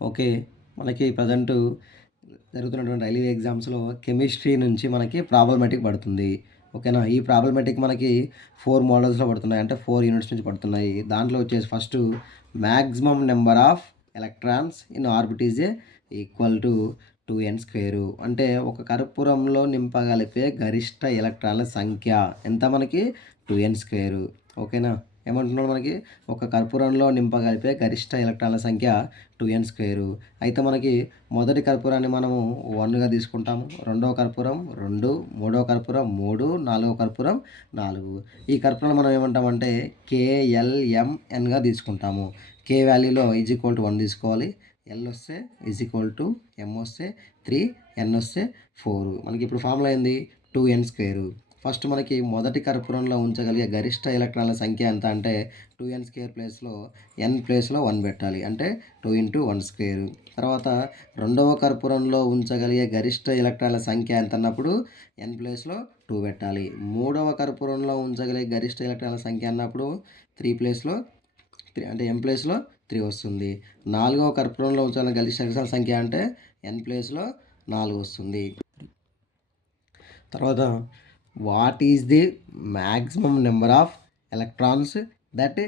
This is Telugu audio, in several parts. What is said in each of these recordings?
ఓకే. మనకి ప్రెజెంటు జరుగుతున్నటువంటి రైల్వే ఎగ్జామ్స్‌లో కెమిస్ట్రీ నుంచి మనకి ప్రాబ్లమాటిక్ పడుతుంది. ఓకేనా? ఈ ప్రాబ్లమాటిక్ మనకి 4 మోడల్స్‌లో పడుతున్నాయి. అంటే 4 యూనిట్స్ నుంచి పడుతున్నాయి. దాంట్లో వచ్చేసి first maximum number of electrons in orbit is equal to 2n square. అంటే ఒక కర్పూరంలో నింపగలిపే గరిష్ట ఎలక్ట్రాన్ల సంఖ్య ఎంత మనకి? 2n square. ఓకేనా? ఏమంటున్నాడు మనకి? ఒక కర్పూరంలో నింపగలిపే గరిష్ట ఎలక్ట్రాన్ల సంఖ్య 2n స్క్వేరు. అయితే మనకి మొదటి కర్పూరాన్ని మనము 1గా తీసుకుంటాము. రెండవ కర్పూరం 2, మూడవ కర్పూరం 3, నాలుగవ కర్పూరం 4. ఈ కర్పూరాన్ని మనం ఏమంటామంటే KLMNగా తీసుకుంటాము. K వాల్యూలో =1 తీసుకోవాలి. L వస్తే M వస్తే 3, N వస్తే 4. మనకి ఇప్పుడు ఫార్ములా ఏంది? 2n square. ఫస్ట్ మనకి మొదటి కర్పూరంలో ఉంచగలిగే గరిష్ట ఎలక్ట్రాన్ల సంఖ్య ఎంత అంటే 2n స్క్వేర్ ప్లేస్లో n ప్లేస్లో 1 పెట్టాలి. అంటే 2 × 1 స్క్వేరు. తర్వాత రెండవ కర్పూరంలో ఉంచగలిగే గరిష్ట ఎలక్ట్రాన్ల సంఖ్య ఎంత అన్నప్పుడు n ప్లేస్లో 2 పెట్టాలి. మూడవ కర్పూరంలో ఉంచగలిగే గరిష్ట ఎలక్ట్రాన్ల సంఖ్య అన్నప్పుడు 3 ప్లేస్లో 3 అంటే m ప్లేస్లో 3 వస్తుంది. నాలుగవ కర్పూరంలో ఉంచాలని గరిష్ట ఎలక్ట్రాన్ల సంఖ్య అంటే n ప్లేస్లో 4 వస్తుంది. తర్వాత what is the maximum number of electrons that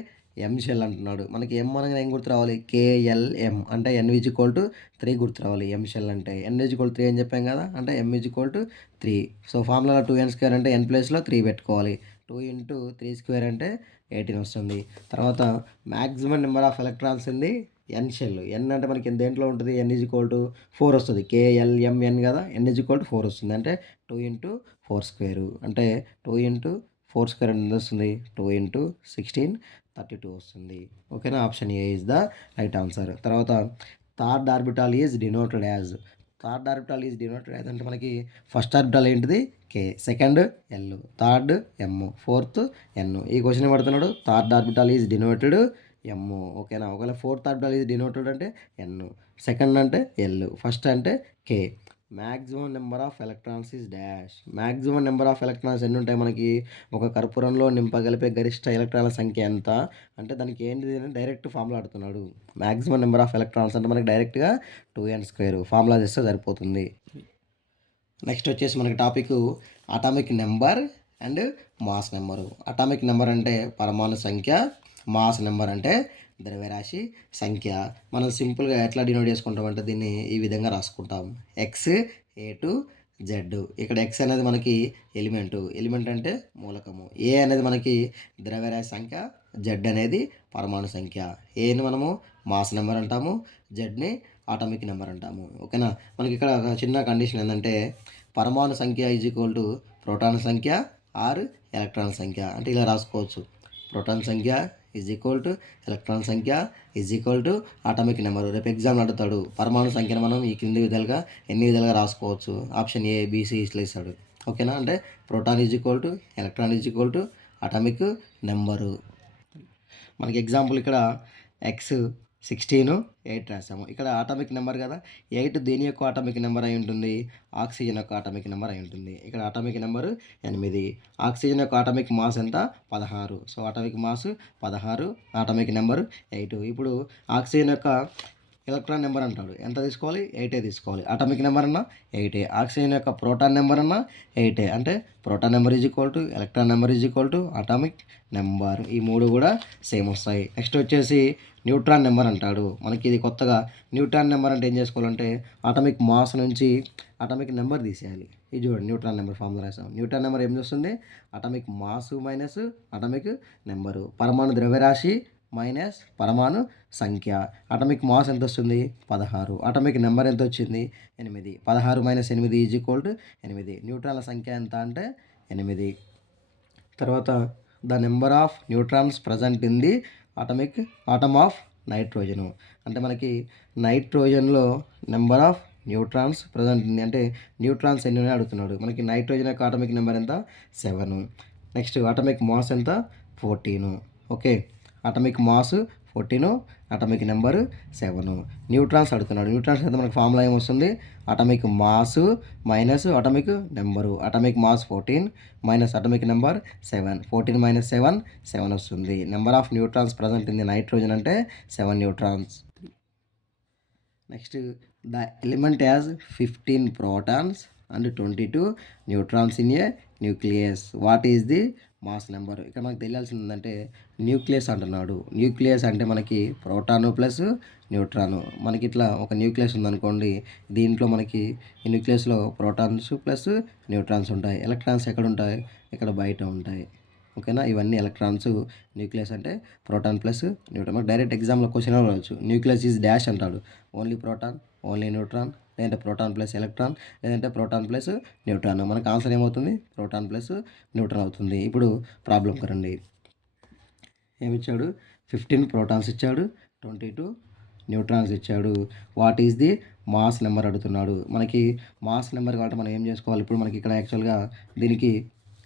M shell అంటున్నాడు. మనకి ఎం అనగా ఏం గుర్తు రావాలి? KLM అంటే n=3 గుర్తు రావాలి. ఎం షెల్ అంటే n=3 అని చెప్పాం కదా, అంటే m=3. So formula 2n square అంటే n ప్లేస్లో 3 పెట్టుకోవాలి. 2 × 3 స్క్వేర్ అంటే 18 వస్తుంది. తర్వాత మ్యాక్సిమం నెంబర్ ఆఫ్ ఎలక్ట్రాన్స్ ఉంది n షెల్. n అంటే మనకి దేంట్లో ఉంటుంది? n=4 వస్తుంది. KLMN కదా, n=4 వస్తుంది. అంటే 2 × 4 స్క్వేరు. అంటే 2 × 4 స్క్వేర్ ఎంత వస్తుంది? 2 × 16 32 వస్తుంది. ఓకేనా? Option A is the right answer. తర్వాత third orbital is denoted as. Third orbital is denoted as అంటే మనకి ఫస్ట్ ఆర్బిటాల్ ఏంటిది? K, second L, third M, fourth N. ఈ క్వశ్చన్ పడుతున్నాడు third orbital is denoted M. ఓకేనా? ఒకవేళ ఫోర్త్ ఆర్బిటాల్ ఈజ్ డినోటెడ్ అంటే N, సెకండ్ అంటే L, ఫస్ట్ అంటే K. Maximum number of electrons is dash. Maximum number of electrons ఎన్ని ఉంటాయి మనకి? ఒక కర్పూరంలో నింపగలిపే గరిష్ట ఎలక్ట్రాన్ల సంఖ్య ఎంత అంటే దానికి ఏంటిది అని డైరెక్ట్ ఫార్ములా ఆడుతున్నాడు. మ్యాక్సిమం నెంబర్ ఆఫ్ ఎలక్ట్రాన్స్ అంటే మనకి డైరెక్ట్గా 2n స్క్వేరు ఫార్ములా చేస్తే సరిపోతుంది. నెక్స్ట్ వచ్చేసి మనకి topic atomic number and mass number. Atomic number అంటే పరమాణు సంఖ్య, మాస్ నెంబర్ అంటే ద్రవ్యరాశి సంఖ్య. మనం సింపుల్గా ఎట్లా డినోట్ చేసుకుంటాం అంటే దీన్ని ఈ విధంగా రాసుకుంటాం. X, A to Z. ఇక్కడ X అనేది మనకి ఎలిమెంట్ అంటే మూలకము. A అనేది మనకి ద్రవ్యరాశి సంఖ్య, Z అనేది పరమాణు సంఖ్య. Aని మనము మాస్ నెంబర్ అంటాము, Zని అటామిక్ నెంబర్ అంటాము. ఓకేనా? మనకి ఇక్కడ ఒక చిన్న కండిషన్ ఏంటంటే పరమాణు సంఖ్య = ప్రోటాన్ సంఖ్య ఆర్ ఎలక్ట్రాన్ సంఖ్య. అంటే ఇలా రాసుకోవచ్చు. ప్రోటాన్ సంఖ్య = ఎలక్ట్రాన్ సంఖ్య అటామిక్ నెంబరు. రేపు ఎగ్జామ్లో అడుగుతాడు పరమాణు సంఖ్యను మనం ఈ కింది విధాలుగా ఎన్ని విధాలుగా రాసుకోవచ్చు. ఆప్షన్ ఏ, BC ఇట్లా ఇస్తాడు. ఓకేనా? అంటే ప్రోటాన్ ఎలక్ట్రాన్ అటామిక్ నెంబరు. మనకి ఎగ్జాంపుల్ ఇక్కడ X16 8 రాసాము. ఇక్కడ అటామిక్ నెంబర్ కదా, 8 దేని యొక్క అటామిక్ నెంబర్ అయి ఉంటుంది? ఆక్సిజన్ యొక్క అటామిక్ నెంబర్ అయి ఉంటుంది. ఇక్కడ అటామిక్ నెంబర్ 8. ఆక్సిజన్ యొక్క అటామిక్ మాస్ ఎంత? 16. So atomic mass 16, atomic number 8. ఇప్పుడు ఆక్సిజన్ యొక్క ఎలక్ట్రాన్ నెంబర్ అంటాడు. ఎంత తీసుకోవాలి? 8 తీసుకోవాలి. అటామిక్ నెంబర్ అన్న 8. ఆక్సిజన్ యొక్క ప్రోటాన్ నెంబర్ అన్న 8. అంటే proton number electron number atomic number. ఈ మూడు కూడా సేమ్ వస్తాయి. నెక్స్ట్ వచ్చేసి న్యూట్రాన్ నెంబర్ అంటాడు. మనకి ఇది కొత్తగా న్యూట్రాన్ నెంబర్ అంటే ఏం చేసుకోవాలంటే అటామిక్ మాస్ నుంచి అటామిక్ నెంబర్ తీసేయాలి. ఇది చూడండి, న్యూట్రాన్ నెంబర్ ఫార్ములా రాసాం. న్యూట్రాన్ నెంబర్ ఏం చేస్తుంది? Atomic mass minus atomic number. పరమాణు ద్రవ్యరాశి మైనస్ పరమాణు సంఖ్య. అటామిక్ మాస్ ఎంత వస్తుంది? 16. అటామిక్ నెంబర్ ఎంత వచ్చింది? 8. 16 - 8 = 8. న్యూట్రాన్ల సంఖ్య ఎంత అంటే 8. తర్వాత the number of neutrons present in the atom of nitrogen. అంటే మనకి నైట్రోజన్లో నెంబర్ ఆఫ్ న్యూట్రాన్స్ ప్రజెంట్ ఉంది. అంటే న్యూట్రాన్స్ ఎన్ని ఉన్నాయి అడుగుతున్నాడు. మనకి నైట్రోజన్ యొక్క అటామిక్ నెంబర్ ఎంత? 7. నెక్స్ట్ అటామిక్ మాస్ ఎంత? 14. Okay, atomic mass 14, atomic number 7. Neutrons అడుగుతున్నాడు. న్యూట్రాన్స్ అయితే మనకు ఫార్ములా ఏమొస్తుంది? Atomic mass minus atomic number. Atomic mass 14 minus atomic number 7. 14 - 7 7 వస్తుంది. Number of neutrons present in the nitrogen అంటే 7 neutrons. Next the element has 15 protons and 22 neutrons in a nucleus. What is the mass number? ఇక్కడ మనకు తెలియాల్సింది ఏంటంటే న్యూక్లియస్ అంటున్నాడు. న్యూక్లియస్ అంటే మనకి ప్రోటాను ప్లస్ న్యూట్రాను. మనకి ఇట్లా ఒక న్యూక్లియస్ ఉందనుకోండి, దీంట్లో మనకి ఈ న్యూక్లియస్లో ప్రోటాన్స్ ప్లస్ న్యూట్రాన్స్ ఉంటాయి. ఎలక్ట్రాన్స్ ఎక్కడ ఉంటాయి? ఇక్కడ బయట ఉంటాయి. ఓకేనా, ఇవన్నీ ఎలక్ట్రాన్స్. న్యూక్లియస్ అంటే ప్రోటాన్ ప్లస్ న్యూట్రాన్. మనకు డైరెక్ట్ ఎగ్జామ్లో క్వశ్చన్ రావచ్చు, న్యూక్లియస్ ఈజ్ డాష్ అంటాడు. ఓన్లీ ప్రోటాన్, ఓన్లీ న్యూట్రాన్, లేదంటే ప్రోటాన్ ప్లస్ ఎలక్ట్రాన్, లేదంటే ప్రోటాన్ ప్లస్ న్యూట్రాన్. మనకు ఆన్సర్ ఏమవుతుంది? ప్రోటాన్ ప్లస్ న్యూట్రాన్ అవుతుంది. ఇప్పుడు ప్రాబ్లంకి రండి. ఏమిచ్చాడు? 15 ప్రోటాన్స్ ఇచ్చాడు, 22 న్యూట్రాన్స్ ఇచ్చాడు. What is the mass number అడుగుతున్నాడు. మనకి మాస్ నెంబర్ కాబట్టి మనం ఏం చేసుకోవాలి? ఇప్పుడు మనకి ఇక్కడ యాక్చువల్గా దీనికి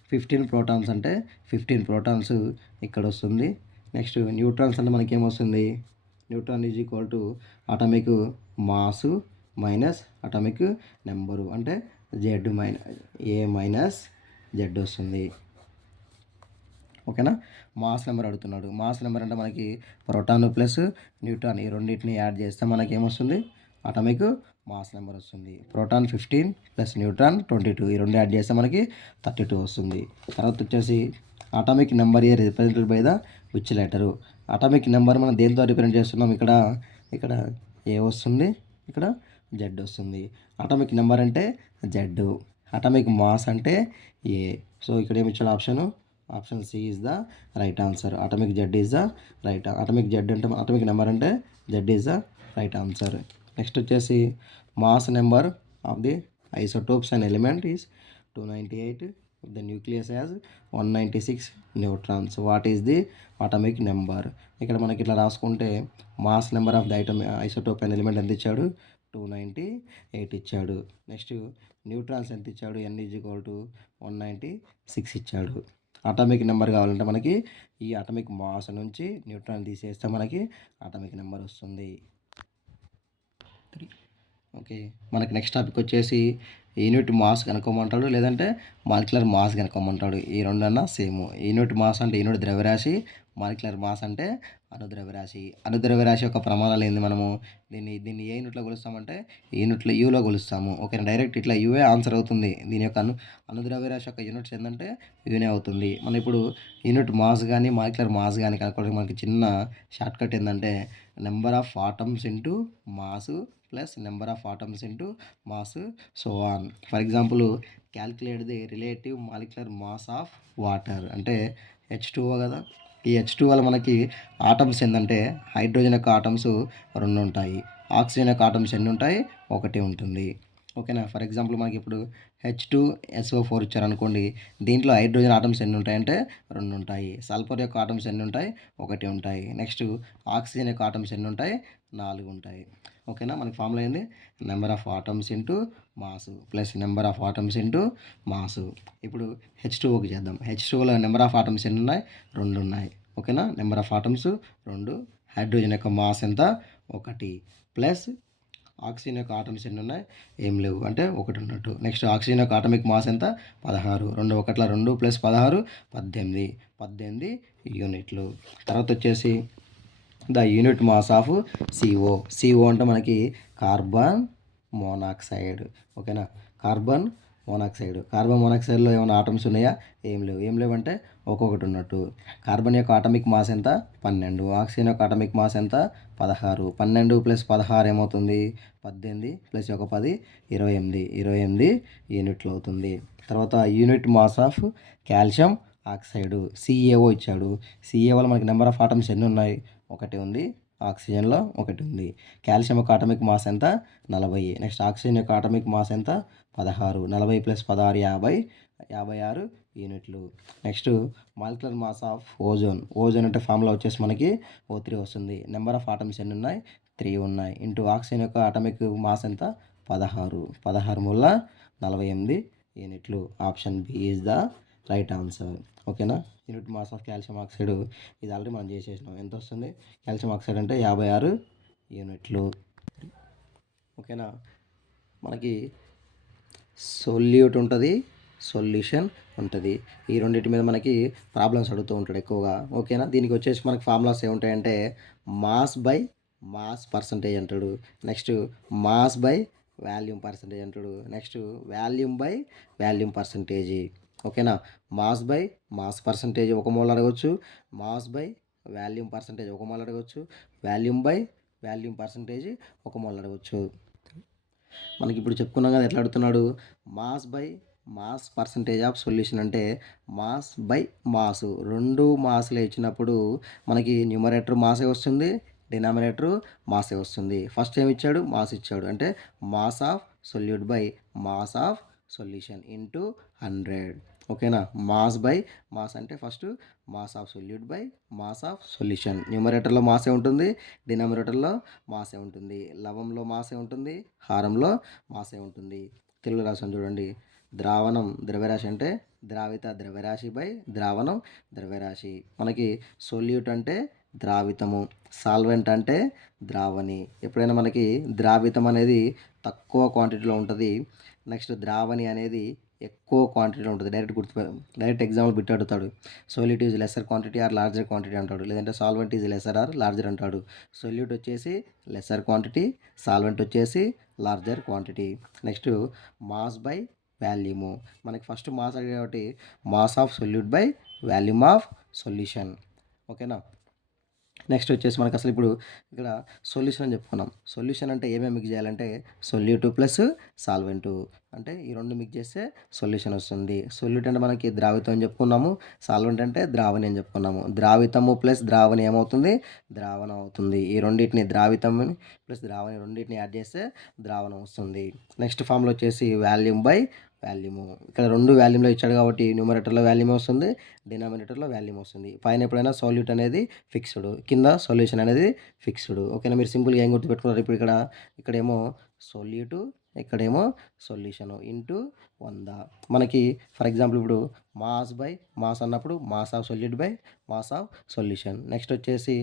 15 ప్రోటాన్స్ అంటే 15 ప్రోటాన్స్ ఇక్కడ వస్తుంది. నెక్స్ట్ న్యూట్రాన్స్ అంటే మనకి ఏమొస్తుంది? Neutron is equal to atomic mass minus atomic number అంటే జెడ్ ఏ మైనస్ జెడ్ వస్తుంది. ఓకేనా, మాస్ నెంబర్ అడుగుతున్నాడు. మాస్ నెంబర్ అంటే మనకి ప్రోటాన్ ప్లస్ న్యూట్రాన్ ఈ రెండింటిని యాడ్ చేస్తే మనకి ఏమొస్తుంది? అటామిక్ మాస్ నెంబర్ వస్తుంది. ప్రోటాన్ 15 ప్లస్ న్యూట్రాన్ 22 ఈ రెండు యాడ్ చేస్తే మనకి 32 వస్తుంది. తర్వాత వచ్చేసి atomic number A represented by the which letter. Atomic number మనం దేంతో రిప్రజెంట్ చేస్తున్నాం? ఇక్కడ ఏ వస్తుంది, ఇక్కడ జెడ్ వస్తుంది. అటామిక్ నెంబర్ అంటే జెడ్, అటామిక్ మాస్ అంటే ఏ. సో ఇక్కడ ఏమి ఇచ్చిన option C is the right answer. Atomic Z is the right. Atomic Z అంటే అటామిక్ నెంబర్ అంటే Z is the right answer. Next వచ్చేసి mass number of the isotopes and element is 298. The nucleus has 196 neutrons. What is the atomic number? ఇక్కడ మనకి ఇట్లా రాసుకుంటే mass number of the isotope and element ఎంత ఇచ్చాడు? 298 ఇచ్చాడు. నెక్స్ట్ న్యూట్రాన్స్ ఎంత ఇచ్చాడు? n ఈజ్ ఈక్వల్ టు 196 ఇచ్చాడు. అటామిక్ నెంబర్ కావాలంటే మనకి ఈ అటామిక్ మాస్ నుంచి న్యూట్రాన్ తీసేస్తే మనకి అటామిక్ నెంబర్ వస్తుంది. ఓకే, మనకి నెక్స్ట్ టాపిక్ వచ్చేసి యూనిట్ మాస్ కనుక్కోమంటాడు, లేదంటే మాలిక్యులర్ మాస్ కనుక్కోమంటాడు. ఈ రెండన్నా సేమ్. యూనిట్ మాస్ అంటే యూనిట్ ద్రవ్యరాశి, మాలిక్యులర్ మాస్ అంటే అణుద్రవ్యరాశి. అణుద్రవ్యరాశి యొక్క ప్రమాణాలు ఏంది? మనము దీన్ని ఏ యూనిట్లో కొలుస్తామంటే యూనిట్లో యూలో కొలుస్తాము. ఓకేనా, డైరెక్ట్ ఇట్లా యూఏ ఆన్సర్ అవుతుంది. దీని యొక్క అణుద్రవ్యరాశి యొక్క యూనిట్స్ ఏంటంటే యూనే అవుతుంది. మనం ఇప్పుడు యూనిట్ మాస్ కానీ మాలిక్యులర్ మాస్ కానీ కనుక్కోవడానికి మనకి చిన్న షార్ట్ కట్ ఏంటంటే number of atoms into mass plus number of atoms into mass so on. For example calculate the relative molecular mass of water అంటే H2O కదా. ఈ H2 వల్ల మనకి ఆటమ్స్ ఏంటంటే హైడ్రోజన్ యొక్క ఆటమ్స్ 2 ఉంటాయి, ఆక్సిజన్ యొక్క ఆటమ్స్ ఎన్ని ఉంటాయి? 1 ఉంటుంది. ఓకేనా, ఫర్ ఎగ్జాంపుల్ మనకి ఇప్పుడు H2SO4 ఇచ్చారనుకోండి, దీంట్లో హైడ్రోజన్ ఆటమ్స్ ఎన్ని ఉంటాయంటే 2 ఉంటాయి, సల్ఫర్ యొక్క ఆటమ్స్ ఎన్ని ఉంటాయి? 1 ఉంటాయి. నెక్స్ట్ ఆక్సిజన్ యొక్క ఆటమ్స్ ఎన్ని ఉంటాయి? 4 ఉంటాయి. ఓకేనా, మనకి ఫార్ములా ఏంది? Number of atoms into mass plus number of atoms into mass. ఇప్పుడు H2Oకి చేద్దాం. H2Oలో నెంబర్ ఆఫ్ ఆటమ్స్ ఎన్ని ఉన్నాయి? 2 ఉన్నాయి. ఓకేనా, నెంబర్ ఆఫ్ ఆటమ్స్ 2, హైడ్రోజన్ యొక్క మాస్ ఎంత? 1 ప్లస్ ఆక్సిజన్ యొక్క ఆటమ్స్ ఎన్ని ఉన్నాయి? ఏం లేవు, అంటే 1 ఉన్నట్టు. నెక్స్ట్ ఆక్సిజన్ యొక్క ఆటమిక్ మాస్ ఎంత? 16. 2 1 2 ప్లస్ 16 18 యూనిట్లు. తర్వాత వచ్చేసి the unit mass of CO అంటే మనకి కార్బన్ మోనాక్సైడ్. ఓకేనా, కార్బన్ మోనాక్సైడ్లో ఏమైనా ఆటమ్స్ ఉన్నాయా? ఏం లేవు అంటే ఒక్కొక్కటి ఉన్నట్టు. కార్బన్ యొక్క ఆటమిక్ మాస్ ఎంత? 12. ఆక్సిజన్ యొక్క ఆటమిక్ మాస్ ఎంత? 16. 12 ప్లస్ 16 ఏమవుతుంది? 18 ప్లస్ 1 10 28 యూనిట్లు అవుతుంది. తర్వాత unit mass of calcium oxide CaO ఇచ్చాడు. CA వల్ల మనకి నెంబర్ ఆఫ్ ఆటమ్స్ ఎన్ని ఉన్నాయి? 1 ఉంది, ఆక్సిజన్లో 1 ఉంది. కాల్షియం యొక్క ఆటమిక్ మాస్ ఎంత? 40. నెక్స్ట్ ఆక్సిజన్ యొక్క ఆటమిక్ మాస్ ఎంత? 16. 40 ప్లస్ 16 56 యూనిట్లు. Next molecular mass of ozone అంటే ఫార్ములా వచ్చేసి మనకి O3 వస్తుంది. నెంబర్ ఆఫ్ ఆటమ్స్ ఎన్ని ఉన్నాయి? 3 ఉన్నాయి. ఇంటూ ఆక్సిజన్ యొక్క ఆటమిక్ మాస్ ఎంత? 16 మూల 48 యూనిట్లు. Option B is the right answer. ఓకేనా, unit mass of calcium oxide ఇది ఆల్రెడీ మనం చేసేసినాం. ఎంత వస్తుంది? కాల్షియం ఆక్సైడ్ అంటే 56 యూనిట్లు. ఓకేనా, మనకి సొల్యూట్ ఉంటుంది, సొల్యూషన్ ఉంటుంది. ఈ రెండింటి మీద మనకి ప్రాబ్లమ్స్ అడుగుతూ ఉంటాడు ఎక్కువగా. ఓకేనా, దీనికి వచ్చేసి మనకి ఫార్ములాస్ ఏముంటాయంటే మాస్ బై మాస్ పర్సంటేజ్ అంటాడు. Next mass by volume percentage అంటాడు. Next volume by volume percentage. ఓకేనా. మాస్ బై మాస్ పర్సంటేజ్ ఒక మోల్ అడగవచ్చు. మాస్ బై వాల్యూమ్ పర్సంటేజ్ ఒక మోల్ అడగవచ్చు. వాల్యూమ్ బై వాల్యూమ్ పర్సంటేజ్ ఒక మోల్ అడగవచ్చు. మనకి ఇప్పుడు చెప్పుకున్నాం కదా ఎట్లా అడుగుతున్నాడు. Mass by mass percentage of solution అంటే మాస్ బై మాస్, రెండు మాస్లే ఇచ్చినప్పుడు మనకి న్యూమరేటర్ మాసే వస్తుంది, డినామినేటర్ మాసే వస్తుంది. ఫస్ట్ ఏమి ఇచ్చాడు, మాస్ ఇచ్చాడు. అంటే mass of solute by mass of solution into 100. ఓకేనా. మాస్ బై మాస్ అంటే first mass of solute by mass of solution. న్యూమరేటర్లో మాసే ఉంటుంది, డినామినేటర్లో మాసే ఉంటుంది, లవంలో మాసే ఉంటుంది, హారంలో మాసే ఉంటుంది. తెలుగు రాష్ట్రం చూడండి. ద్రావణం ద్రవ్యరాశి అంటే ద్రావిత ద్రవ్యరాశి బై ద్రావణం ద్రవ్యరాశి. మనకి సొల్యూట్ అంటే ద్రావితము, సాల్వెంట్ అంటే ద్రావణి. ఎప్పుడైనా మనకి ద్రావితం అనేది తక్కువ క్వాంటిటీలో ఉంటుంది, నెక్స్ట్ ద్రావణి అనేది ఎక్కువ క్వాంటిటీలో ఉంటుంది. డైరెక్ట్ ఎగ్జాంపుల్ బిట్ అడుగుతాడు. Solute is lesser quantity or larger quantity అంటాడు, లేదంటే solvent is lesser or larger అంటాడు. సొల్యూట్ వచ్చేసి లెసర్ క్వాంటిటీ, సాల్వెంట్ వచ్చేసి larger quantity. Next mass by volume. మనకి ఫస్ట్ మాస్ అడిగే కాబట్టి mass of solute by volume of solution. ఓకేనా. నెక్స్ట్ వచ్చేసి మనకు అసలు ఇప్పుడు ఇక్కడ సొల్యూషన్ అని చెప్పుకున్నాం. సొల్యూషన్ అంటే ఏమేమి మిక్స్ చేయాలంటే సొల్యూటు ప్లస్ సాల్వెంటు, అంటే ఈ రెండు మిక్స్ చేస్తే సొల్యూషన్ వస్తుంది. సొల్యూట్ అంటే మనకి ద్రావితం అని చెప్పుకున్నాము, సాల్వెంట్ అంటే ద్రావణి అని చెప్పుకున్నాము. ద్రావితము ప్లస్ ద్రావణి ఏమవుతుంది, ద్రావణం అవుతుంది. ఈ రెండింటిని ద్రావితం ప్లస్ ద్రావణి రెండింటిని యాడ్ చేస్తే ద్రావణం వస్తుంది. నెక్స్ట్ ఫామ్లో వచ్చేసి వాల్యూమ్ బై వాల్యూము. ఇక్కడ రెండు వాల్యూమ్లో ఇచ్చాడు కాబట్టి న్యూమరేటర్లో వాల్యూమ్ వస్తుంది, డినామినేటర్లో వాల్యూమ్ వస్తుంది. పైన ఎప్పుడైనా సొల్యూట్ అనేది ఫిక్స్డ్, కింద సొల్యూషన్ అనేది ఫిక్స్డ్. ఓకేనా. మీరు సింపుల్గా ఏం గుర్తుపెట్టుకున్నారు ఇప్పుడు ఇక్కడేమో సొల్యూటు, ఇక్కడేమో సొల్యూషను ఇంటూ 100. మనకి ఫర్ ఎగ్జాంపుల్ ఇప్పుడు మాస్ బై మాస్ అన్నప్పుడు mass of solute by mass of solution. Next వచ్చేసి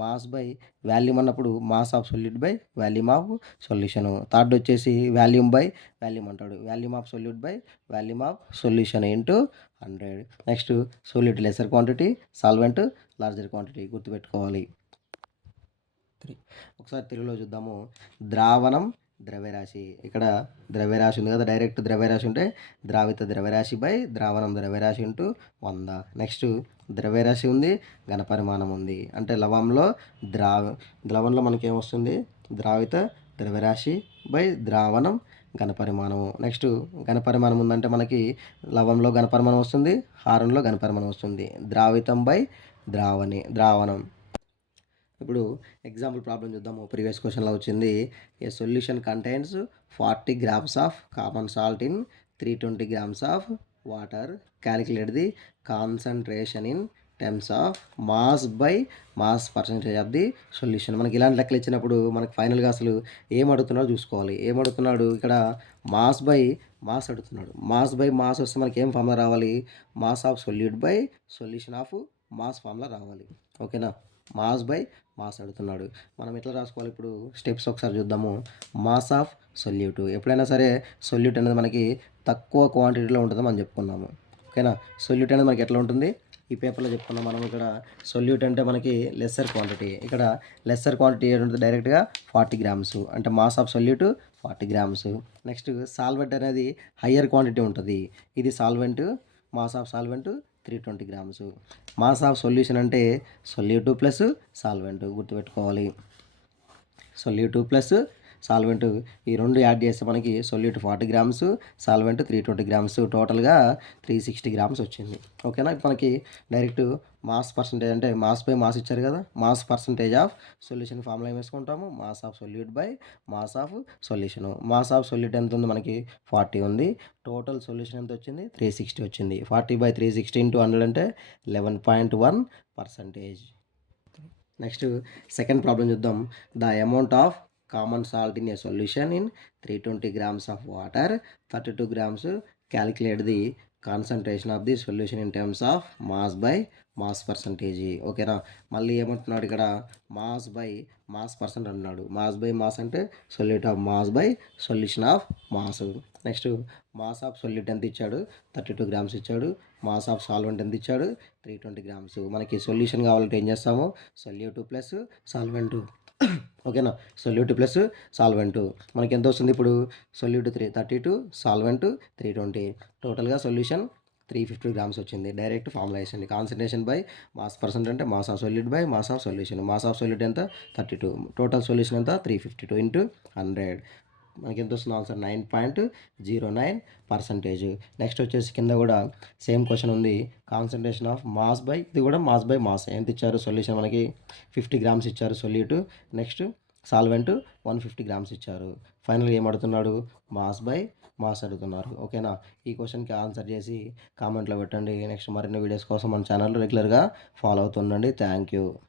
మాస్ బై వాల్యూమ్ అన్నప్పుడు mass of solute by volume of solution. Third వచ్చేసి వాల్యూమ్ బై వాల్యూమ్ అంటాడు, volume of solute by volume of solution into 100. Next solute lesser quantity, solvent larger quantity గుర్తుపెట్టుకోవాలి. ఒకసారి తెలుగులో చూద్దాము. ద్రావణం ద్రవ్యరాశి. ఇక్కడ ద్రవ్యరాశి ఉంది కదా, డైరెక్ట్ ద్రవ్యరాశి ఉంటే ద్రావిత ద్రవ్యరాశి బై ద్రావణం ద్రవ్యరాశి ఇంటూ 100. నెక్స్ట్ ద్రవ్యరాశి ఉంది, ఘనపరిమాణం ఉంది. అంటే ద్రవంలో మనకి ఏమొస్తుంది, ద్రావిత ద్రవ్యరాశి బై ద్రావణం ఘనపరిమాణము. నెక్స్ట్ ఘనపరిమాణం ఉందంటే మనకి లవంలో ఘనపరిమాణం వస్తుంది, హారంలో ఘనపరిమాణం వస్తుంది. ద్రావితం బై ద్రావణం. ఇప్పుడు ఎగ్జాంపుల్ ప్రాబ్లం చూద్దాము. ప్రీవియస్ క్వశ్చన్లో వచ్చింది. A solution contains 40 grams of common salt in 320 grams of water. Calculate the concentration in terms of mass by mass percentage of the solution. మనకి ఇలాంటి లెక్కలు ఇచ్చినప్పుడు మనకి ఫైనల్గా అసలు ఏం అడుగుతున్నాడో చూసుకోవాలి. ఏమడుగుతున్నాడు ఇక్కడ, మాస్ బై మాస్ అడుగుతున్నాడు. మాస్ బై మాస్ వస్తే మనకి ఏం ఫార్ములా రావాలి, mass of solute by solution of mass formula రావాలి. ఓకేనా. మాస్ బై మాస్ అడుగుతున్నాడు. మనం ఎట్లా రాసుకోవాలి ఇప్పుడు స్టెప్స్ ఒకసారి చూద్దాము. Mass of solute. ఎప్పుడైనా సరే సొల్యూట్ అనేది మనకి తక్కువ క్వాంటిటీలో ఉంటుందో మనం చెప్పుకున్నాము. ఓకేనా. సొల్యూట్ అనేది మనకి ఎట్లా ఉంటుంది, ఈ పేపర్లో చెప్పుకున్నాం మనం. ఇక్కడ సొల్యూట్ అంటే మనకి లెస్సర్ క్వాంటిటీ. ఇక్కడ లెస్సర్ క్వాంటిటీ ఏంటంటే డైరెక్ట్గా 40 grams, అంటే mass of solute 40 grams. Next solvent అనేది హయ్యర్ క్వాంటిటీ ఉంటుంది. ఇది solvent, mass of solvent 320 grams. Mass of solution అంటే సొల్యూటు ప్లస్ సాల్వెంట్ గుర్తుపెట్టుకోవాలి. సొల్యూటు ప్లస్ సాల్వెంట్ ఈ రెండు యాడ్ చేస్తే మనకి సొల్యూట్ 40 grams, సాల్వెంట్ 320 grams, టోటల్గా 360 grams వచ్చింది. ఓకేనా. మనకి డైరెక్ట్ మాస్ పర్సంటేజ్ అంటే మాస్ బై మాస్ ఇచ్చారు కదా, mass percentage of solution formula వేసుకుంటాము. Mass of solute by mass of solution. Mass of solute ఎంత ఉంది మనకి 40 ఉంది. టోటల్ సొల్యూషన్ ఎంత వచ్చింది 360 వచ్చింది. 40/360 ఇంటూ 100 అంటే 11.1%. నెక్స్ట్ సెకండ్ ప్రాబ్లం చూద్దాం. The amount of common salt in a solution in 320 grams of water, 32 grams. Calculate the concentration of the solution in terms of mass by mass percentage. ఓకేనా. మళ్ళీ ఏమంటున్నాడు ఇక్కడ, మాస్ బై మాస్ పర్సెంట్ అంటున్నాడు. మాస్ బై మాస్ అంటే solute of mass by solution of mass. Next mass of solute ఎంత ఇచ్చాడు, 32 grams ఇచ్చాడు. మాస్ ఆఫ్ సాల్వెంట్ ఎంత ఇచ్చాడు, 320 grams. మనకి సొల్యూషన్ కావాలంటే ఏం చేస్తాము, సొల్యూట్ ప్లస్ సాల్వెంట్ ఓకేనా. సొల్యూట్ ప్లస్ సాల్వెంటు మనకి ఎంత వస్తుంది ఇప్పుడు? Solute 32, solvent 320. టోటల్‌గా సొల్యూషన్ 350 గ్రామ్స్ వచ్చింది. డైరెక్ట్ ఫార్ములా వేసండి. కాన్సంట్రేషన్ బై మాస్ పర్సెంట్ అంటే mass of solute by mass of solution. Mass of solute ఎంత? 32. టోటల్ సొల్యూషన్ ఎంత? 352 ఇంటూ 100. మనకి ఎంత వస్తుంది ఆన్సర్? 9.09%. నెక్స్ట్ వచ్చేసి కింద కూడా సేమ్ క్వశ్చన్ ఉంది. కాన్సంట్రేషన్ ఆఫ్ మాస్ బై, ఇది కూడా మాస్ బై మాస్. ఎంత ఇచ్చారు? సొల్యూషన్ మనకి 50 గ్రామ్స్ ఇచ్చారు సొల్యూట్. నెక్స్ట్ సాల్వెంట్ 150 గ్రామ్స్ ఇచ్చారు. ఫైనల్గా ఏం అడుగుతున్నాడు? మాస్ బై మాస్ అడుగుతున్నారు. ఓకేనా. ఈ క్వశ్చన్కి ఆన్సర్ చేసి కామెంట్లో పెట్టండి. నెక్స్ట్ మరిన్ని వీడియోస్ కోసం మన ఛానల్ రెగ్యులర్గా ఫాలో అవుతుండండి. Thank you.